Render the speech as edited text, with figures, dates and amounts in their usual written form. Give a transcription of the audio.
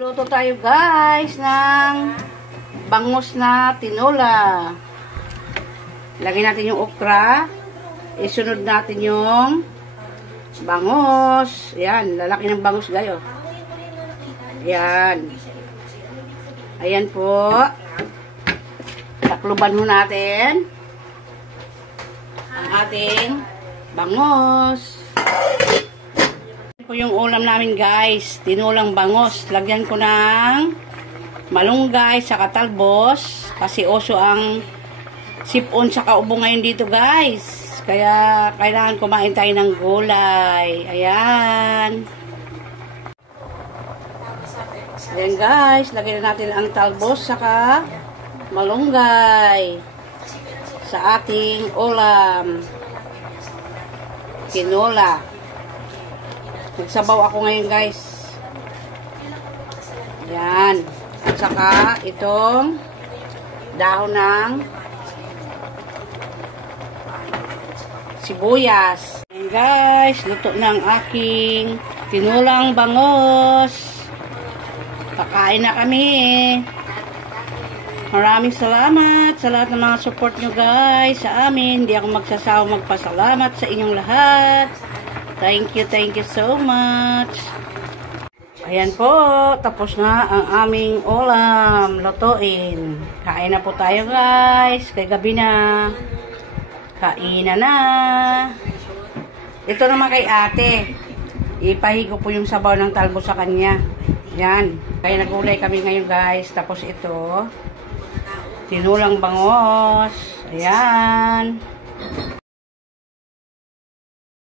Luto tayo guys ng bangus na tinola. Lagyan natin yung okra. Isunod natin yung bangus. Ayan, lalaki ng bangus gayo. Ayan. Ayan po. Takluban ho natin ang ating bangus. Yung ulam namin guys, tinulang bangus. Lagyan ko ng malunggay sa katalbos kasi oso ang sipon sa kaubo ngayon dito guys. Kaya kailangan kumain tayo ng gulay. Ayan. Ayan guys, lagyan natin ang talbos saka malunggay sa ating ulam. Tinola. Nagsabaw ako ngayon guys. Yan. At saka itong dahon ng sibuyas. Yan guys. Luto ng aking tinulang bangus. Kakain na kami. Maraming salamat sa lahat ng mga support nyo guys sa amin. Hindi ako magsasawang magpasalamat sa inyong lahat. Thank you so much. Ayan po, tapos na ang aming ulam, lutuin. Kain na po tayo guys, kay gabi na. Kainan na. Ito naman kay ate. Ipahigo po yung sabaw ng talbos sa kanya. Yan, kaya nagulay kami ngayon guys. Tapos ito, tinulang bangus. Ayan.